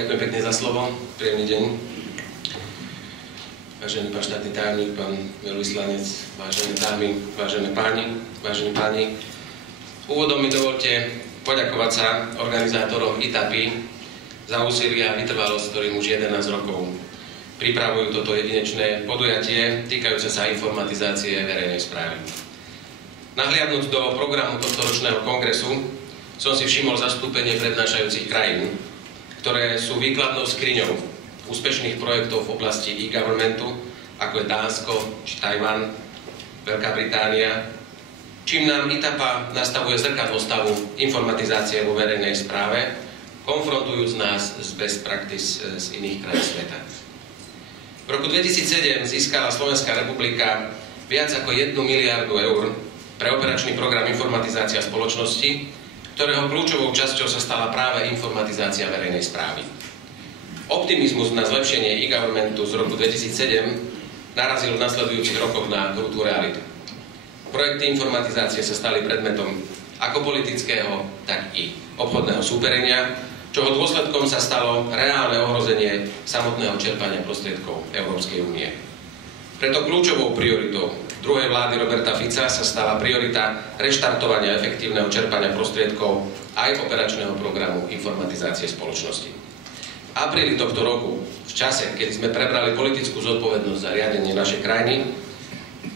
Ďakujem pekne za slovo. Príjemný deň. Vážený pán štátny tajomník, pán veľvyslanec, vážené dámy, vážení páni. Úvodom mi dovolte poďakovať sa organizátorom ITAPI za úsilie a vytrvalosť, ktorým už 11 rokov pripravujú toto jedinečné podujatie týkajúce sa informatizácie verejnej správy. Nahliadnúť do programu tohto ročného kongresu som si všimol zastúpenie prednášajúcich krajín, ktoré sú výkladnou skriňou úspešných projektov v oblasti e-governmentu, ako je Dánsko či Tajvan, Veľká Británia, čím nám ITAPA nastavuje zrkadlo stavu informatizácie vo verejnej správe, konfrontujúc nás s best practice z iných krajín sveta. V roku 2007 získala Slovenská republika viac ako 1 miliardu eur pre operačný program Informatizácia spoločnosti, ktorého kľúčovou časťou sa stala práve informatizácia verejnej správy. Optimizmus na zlepšenie e-governmentu z roku 2007 narazil v nasledujúcich rokoch na krutú realitu. Projekty informatizácie sa stali predmetom ako politického, tak i obchodného súperenia, čoho dôsledkom sa stalo reálne ohrozenie samotného čerpania prostriedkov Európskej únie. Preto kľúčovou prioritou druhej vlády Roberta Fica sa stala priorita reštartovania efektívneho čerpania prostriedkov aj operačného programu informatizácie spoločnosti. V apríli tohto roku, v čase, keď sme prebrali politickú zodpovednosť za riadenie našej krajiny,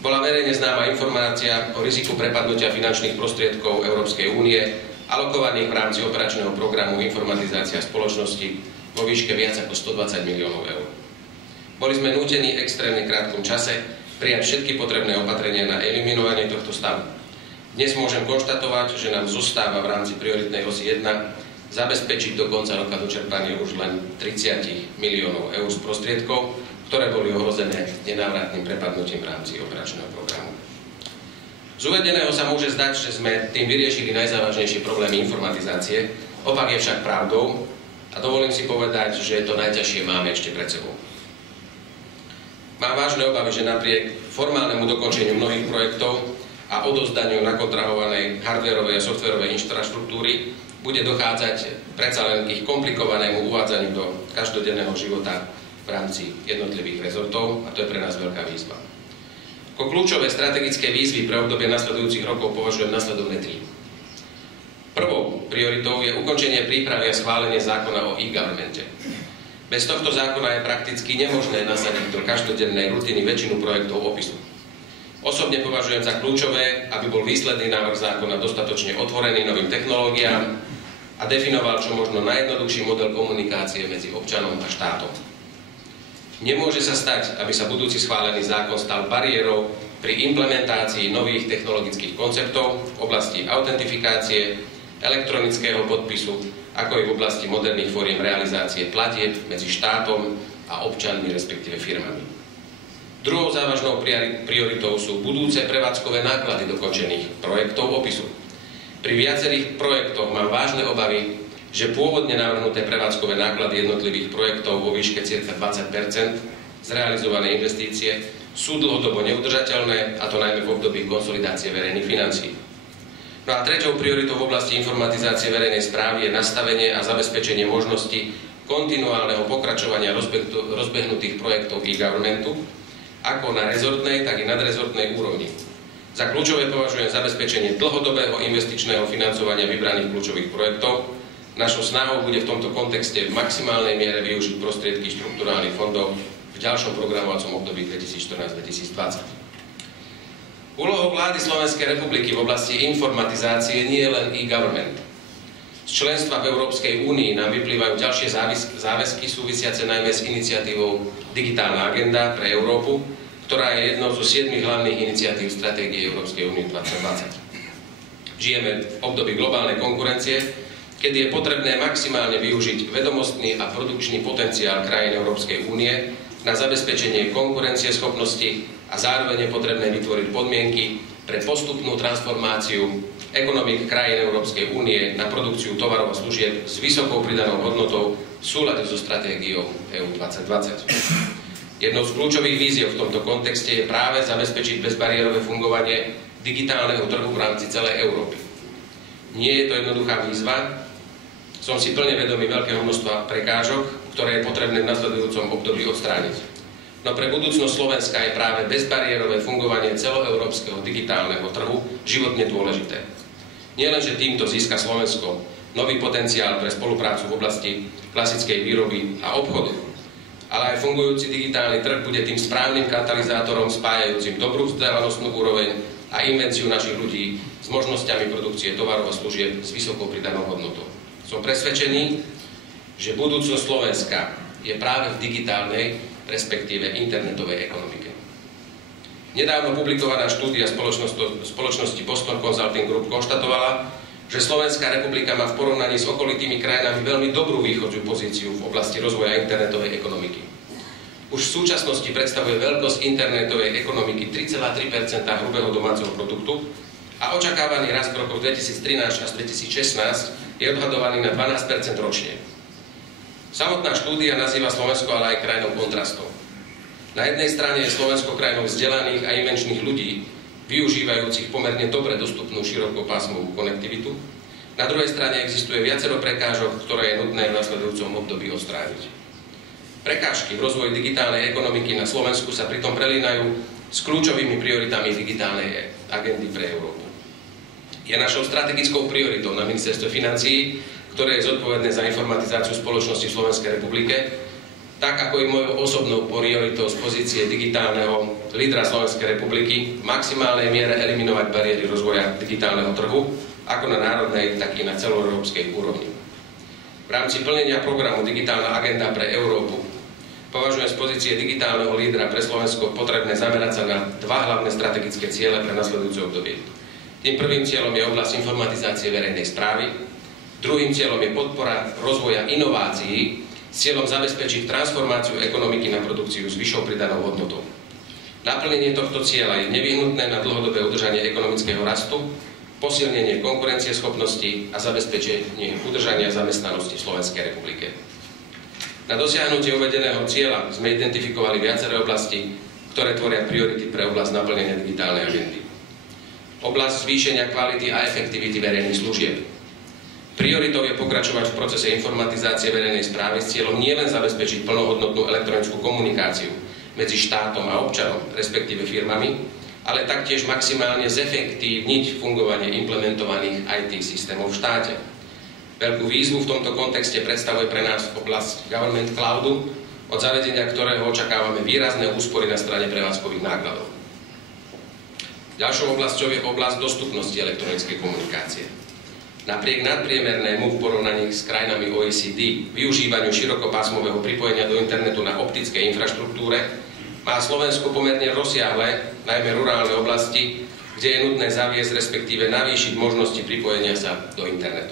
bola verejne známa informácia o riziku prepadnutia finančných prostriedkov Európskej únie alokovaných v rámci operačného programu Informatizácia spoločnosti vo výške viac ako 120 miliónov eur. Boli sme nútení v extrémne krátkom čase prijať všetky potrebné opatrenia na eliminovanie tohto stavu. Dnes môžem konštatovať, že nám zostáva v rámci prioritnej osy 1 zabezpečiť do konca roka dočerpanie už len 30 miliónov eur z prostriedkov, ktoré boli ohrozené nenávratným prepadnutím v rámci operačného programu. Z uvedeného sa môže zdať, že sme tým vyriešili najzávažnejšie problémy informatizácie, opak je však pravdou a dovolím si povedať, že to najťažšie máme ešte pred sebou. Mám vážne obavy, že napriek formálnemu dokončeniu mnohých projektov a odovzdaniu nakontrahovanej hardwarovej a softwarovej infraštruktúry bude dochádzať predsa len k ich komplikovanému uvádzaniu do každodenného života v rámci jednotlivých rezortov a to je pre nás veľká výzva. Ako kľúčové strategické výzvy pre obdobie nasledujúcich rokov považujem nasledovné 3. Prvou prioritou je ukončenie prípravy a schválenie zákona o e-governmente. Bez tohto zákona je prakticky nemožné nasadiť do každodennej rutiny väčšinu projektov opisu. Osobne považujem za kľúčové, aby bol výsledný návrh zákona dostatočne otvorený novým technológiám a definoval čo možno najjednoduchší model komunikácie medzi občanom a štátom. Nemôže sa stať, aby sa budúci schválený zákon stal bariérou pri implementácii nových technologických konceptov v oblasti autentifikácie, elektronického podpisu, ako i v oblasti moderných fóriem realizácie platieb medzi štátom a občanmi, respektíve firmami. Druhou závažnou prioritou sú budúce prevádzkové náklady dokončených projektov opisu. Pri viacerých projektoch mám vážne obavy, že pôvodne navrhnuté prevádzkové náklady jednotlivých projektov vo výške cirka 20% z realizovanej investície sú dlhodobo neudržateľné, a to najmä v období konsolidácie verejných financií. No a treťou prioritou v oblasti informatizácie verejnej správy je nastavenie a zabezpečenie možnosti kontinuálneho pokračovania rozbehnutých projektov e-governmentu, ako na rezortnej, tak i nadrezortnej úrovni. Za kľúčové považujem zabezpečenie dlhodobého investičného financovania vybraných kľúčových projektov. Našou snahou bude v tomto kontexte v maximálnej miere využiť prostriedky štrukturálnych fondov v ďalšom programovacom období 2014-2020. Úlohou vlády Slovenskej republiky v oblasti informatizácie nie je len e-government. Z členstva v Európskej únii nám vyplývajú ďalšie záväzky súvisiace najmä s iniciatívou Digitálna agenda pre Európu, ktorá je jednou zo 7 hlavných iniciatív stratégie Európskej únie 2020. Žijeme v období globálnej konkurencie, kedy je potrebné maximálne využiť vedomostný a produkčný potenciál krajín Európskej únie na zabezpečenie konkurencieschopnosti a zároveň je potrebné vytvoriť podmienky pre postupnú transformáciu ekonomík krajín Európskej únie na produkciu tovarov a služieb s vysokou pridanou hodnotou v súlade so stratégiou EU 2020. Jednou z kľúčových víziev v tomto kontexte je práve zabezpečiť bezbariérové fungovanie digitálneho trhu v rámci celej Európy. Nie je to jednoduchá výzva, Som si plne vedomý veľkého množstva prekážok, ktoré je potrebné v nasledujúcom období odstrániť. No pre budúcnosť Slovenska je práve bezbariérové fungovanie celoeurópskeho digitálneho trhu životne dôležité. Nielenže týmto získa Slovensko nový potenciál pre spoluprácu v oblasti klasickej výroby a obchodu, ale aj fungujúci digitálny trh bude tým správnym katalizátorom spájajúcim dobrú vzdelanostnú úroveň a invenciu našich ľudí s možnosťami produkcie tovarov a služieb s vysokou pridanou hodnotou. Som presvedčený, že budúcnosť Slovenska je práve v digitálnej, respektíve internetovej ekonomike. Nedávno publikovaná štúdia spoločnosti Boston Consulting Group konštatovala, že Slovenská republika má v porovnaní s okolitými krajinami veľmi dobrú východziu pozíciu v oblasti rozvoja internetovej ekonomiky. Už v súčasnosti predstavuje veľkosť internetovej ekonomiky 3,3% hrubého domáceho produktu a očakávaný rast v rokoch 2013 až 2016 je odhadovaný na 12% ročne. Samotná štúdia nazýva Slovensko ale aj krajinou kontrastov. Na jednej strane je Slovensko krajinou vzdelaných a invenčných ľudí, využívajúcich pomerne dobre dostupnú širokopásmovú konektivitu. Na druhej strane existuje viacero prekážok, ktoré je nutné v nasledujúcom období odstrániť. Prekážky v rozvoji digitálnej ekonomiky na Slovensku sa pritom prelínajú s kľúčovými prioritami digitálnej agendy pre Európu. Je našou strategickou prioritou na ministerstve financií, ktoré je zodpovedné za informatizáciu spoločnosti v Slovenskej republike, tak ako i mojou osobnou prioritou z pozície digitálneho lídra Slovenskej republiky v maximálnej miere eliminovať bariéry rozvoja digitálneho trhu, ako na národnej, tak i na celoeurópskej úrovni. V rámci plnenia programu Digitálna agenda pre Európu považujem z pozície digitálneho lídra pre Slovensko potrebné zamerať sa na dva hlavné strategické ciele pre nasledujúce obdobie. Tým prvým cieľom je oblasť informatizácie verejnej správy, druhým cieľom je podpora rozvoja inovácií s cieľom zabezpečiť transformáciu ekonomiky na produkciu s vyššou pridanou hodnotou. Naplnenie tohto cieľa je nevyhnutné na dlhodobé udržanie ekonomického rastu, posilnenie konkurencieschopnosti a zabezpečenie udržania zamestnanosti v Slovenskej republike. Na dosiahnutie uvedeného cieľa sme identifikovali viaceré oblasti, ktoré tvoria priority pre oblasť naplnenia digitálnej agendy. Oblasť zvýšenia kvality a efektivity verejných služieb. Prioritou je pokračovať v procese informatizácie verejnej správy s cieľom nielen zabezpečiť plnohodnotnú elektronickú komunikáciu medzi štátom a občanom, respektíve firmami, ale taktiež maximálne zefektívniť fungovanie implementovaných IT systémov v štáte. Veľkú výzvu v tomto kontexte predstavuje pre nás oblasť Government Cloudu, od zavedenia ktorého očakávame výrazné úspory na strane prevádzkových nákladov. Ďalšou oblasťou je oblasť dostupnosti elektronickej komunikácie. Napriek nadpriemernému v porovnaní s krajinami OECD využívaniu širokopásmového pripojenia do internetu na optickej infraštruktúre má Slovensko pomerne rozsiahle, najmä rurálne oblasti, kde je nutné zaviesť, respektíve navýšiť možnosti pripojenia sa do internetu.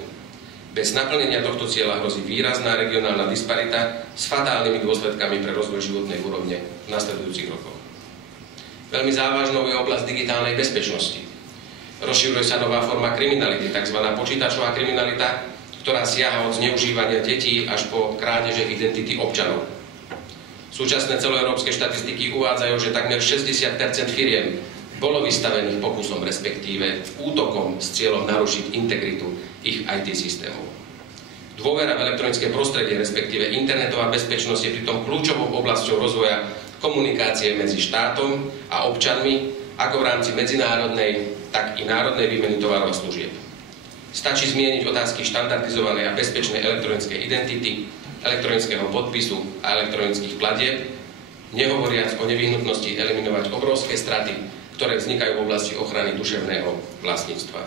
Bez naplnenia tohto cieľa hrozí výrazná regionálna disparita s fatálnymi dôsledkami pre rozvoj životnej úrovne v nasledujúcich rokoch. Veľmi závažnou je oblasť digitálnej bezpečnosti. Rozširuje sa nová forma kriminality, tzv. Počítačová kriminalita, ktorá siaha od zneužívania detí až po krádeže identity občanov. Súčasné celoeurópske štatistiky uvádzajú, že takmer 60% firiem bolo vystavených pokusom, respektíve útokom s cieľom narušiť integritu ich IT systémov. Dôvera v elektronické prostredie, respektíve internetová bezpečnosť je pritom kľúčovou oblasťou rozvoja komunikácie medzi štátom a občanmi, ako v rámci medzinárodnej, tak i národnej výmeny tovarov a služieb. Stačí zmieniť otázky štandardizovanej a bezpečnej elektronickej identity, elektronického podpisu a elektronických platieb, nehovoriac o nevyhnutnosti eliminovať obrovské straty, ktoré vznikajú v oblasti ochrany duševného vlastníctva.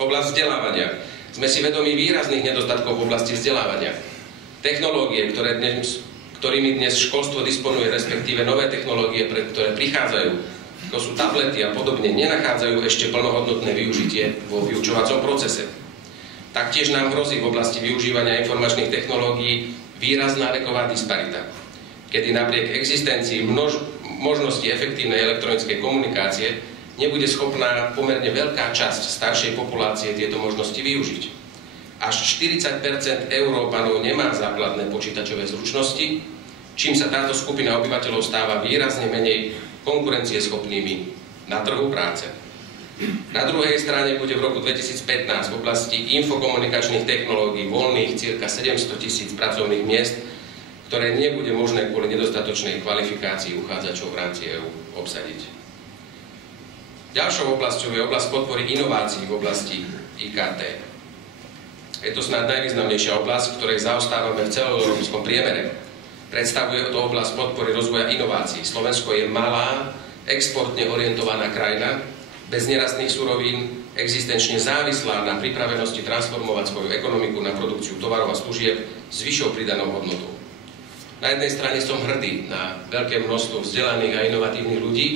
Oblasť vzdelávania. Sme si vedomi výrazných nedostatkov v oblasti vzdelávania. Technológie, ktorými dnes školstvo disponuje, respektíve nové technológie, ktoré prichádzajú, to sú tablety a podobne, nenachádzajú ešte plnohodnotné využitie vo vyučovacom procese. Taktiež nám hrozí v oblasti využívania informačných technológií výrazná veková disparita, kedy napriek existencii možnosti efektívnej elektronickej komunikácie nebude schopná pomerne veľká časť staršej populácie tieto možnosti využiť. Až 40% Európanov nemá základné počítačové zručnosti, čím sa táto skupina obyvateľov stáva výrazne menej konkurencieschopnými na trhu práce. Na druhej strane bude v roku 2015 v oblasti infokomunikačných technológií voľných cirka 700 000 pracovných miest, ktoré nebude možné kvôli nedostatočnej kvalifikácii uchádzačov v rámci EÚ obsadiť. Ďalšou oblasťou je oblasť podpory inovácií v oblasti IKT. Je to snáď najvýznamnejšia oblasť, v ktorej zaostávame v celoeurópskom priemere. Predstavuje to oblasť podpory rozvoja inovácií. Slovensko je malá, exportne orientovaná krajina, bez nerastných surovín, existenčne závislá na pripravenosti transformovať svoju ekonomiku na produkciu tovarov a služieb s vyššou pridanou hodnotou. Na jednej strane som hrdý na veľké množstvo vzdelaných a inovatívnych ľudí,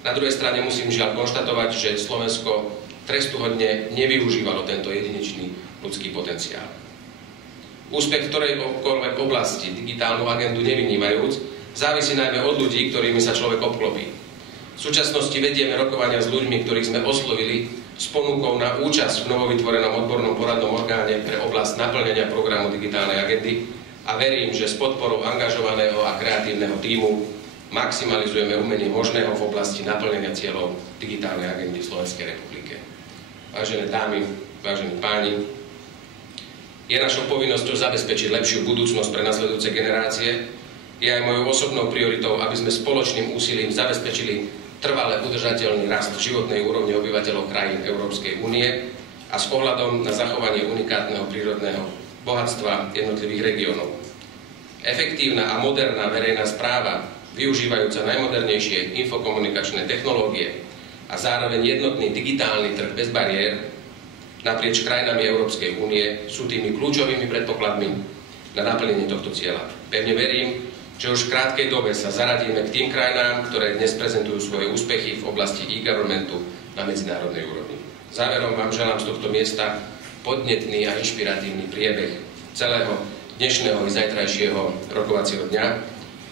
na druhej strane musím žiaľ konštatovať, že Slovensko trestuhodne nevyužívalo tento jedinečný ľudský potenciál. Úspech v ktorejkoľvek oblasti, digitálnu agendu nevynímajúc, závisí najmä od ľudí, ktorými sa človek obklopí. V súčasnosti vedieme rokovania s ľuďmi, ktorých sme oslovili s ponukou na účasť v novovytvorenom odbornom poradnom orgáne pre oblasť naplnenia programu digitálnej agendy a verím, že s podporou angažovaného a kreatívneho tímu maximalizujeme umenie možného v oblasti naplnenia cieľov digitálnej agendy v Slovenskej republike. Vážené dámy, vážení páni, je našou povinnosťou zabezpečiť lepšiu budúcnosť pre nasledujúce generácie. Je aj mojou osobnou prioritou, aby sme spoločným úsilím zabezpečili trvale udržateľný rast životnej úrovne obyvateľov krajín Európskej únie a s ohľadom na zachovanie unikátneho prírodného bohatstva jednotlivých regiónov. Efektívna a moderná verejná správa, využívajúca najmodernejšie infokomunikačné technológie a zároveň jednotný digitálny trh bez bariér naprieč krajinami Európskej únie sú tými kľúčovými predpokladmi na naplnenie tohto cieľa. Pevne verím, že už v krátkej dobe sa zaradíme k tým krajinám, ktoré dnes prezentujú svoje úspechy v oblasti e-governmentu na medzinárodnej úrovni. Záverom vám želám z tohto miesta podnetný a inšpiratívny priebeh celého dnešného i zajtrajšieho rokovacieho dňa.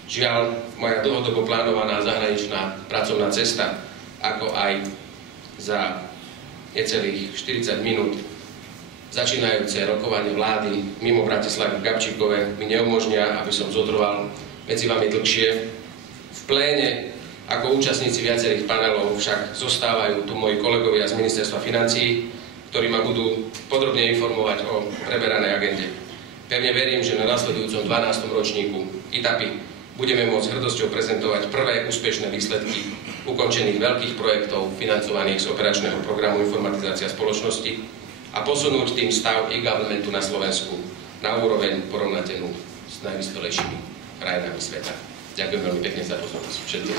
Žiaľ, moja dlhodobo plánovaná zahraničná pracovná cesta, ako aj za necelých 40 minút začínajúce rokovanie vlády mimo Bratislavy v Gabčíkove mi neumožnia, aby som zotrval medzi vami dlhšie. V pléne ako účastníci viacerých panelov však zostávajú tu moji kolegovia z Ministerstva financií, ktorí ma budú podrobne informovať o preberanej agende. Pevne verím, že na nasledujúcom 12. ročníku ITAPy budeme môcť s hrdosťou prezentovať prvé úspešné výsledky ukončených veľkých projektov financovaných z operačného programu Informatizácia spoločnosti a posunúť tým stav e-governmentu na Slovensku na úroveň porovnateľnú s najvyspelejšími krajinami sveta. Ďakujem veľmi pekne za pozornosť. Všetkým.